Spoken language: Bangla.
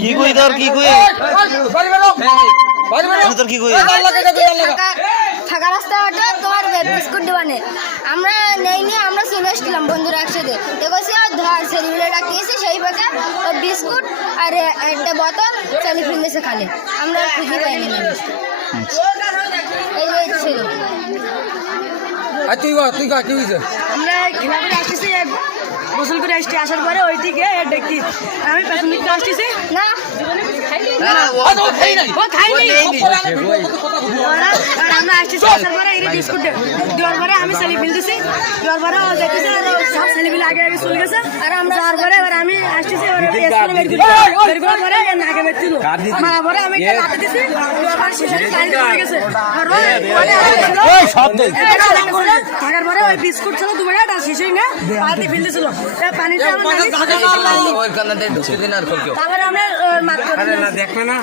কি কই তোর কি কই তোর কি কই থাকা রাস্তাটা তোমার বিস্কুট দোকানে আমরা নেই নিয়ে আমরা চলে এসেছিলাম বন্ধুরা একসাথে দেখছি আর ধর ছেলেগুলো ডাকিয়েছে সেই পাকে ও বিস্কুট আর একটা বোতল চালি ফেলেছে খালে আমরা খুঁজে পাইনি এই ছিল আমরা খেলা করে আসতেছি গোসল করে আসছি আসার পরে ওই দিকে দেখি আমি পেছন দিকে আসতেছি না আমরা আসতেছি আসার পরে এই বিস্কুট দেওয়ার পরে আমি ছেলে ফেলতেছি দেওয়ার পরে ও দেখতেছি আর সব ছেলেগুলো আগে আগে চলে গেছে আর আমরা যাওয়ার পরে এবার আমি আসতেছি বের করার পরে আগে বেরছিল মারা পরে আমি রাখতে দিছি আবার শেষে কারেন্ট চলে গেছে আর থাকার পরে ওই বিস্কুট ছিল দুবার আর শেষেই না পানি ফেলতেছিল পানিটা তারপরে আমরা দেখবে না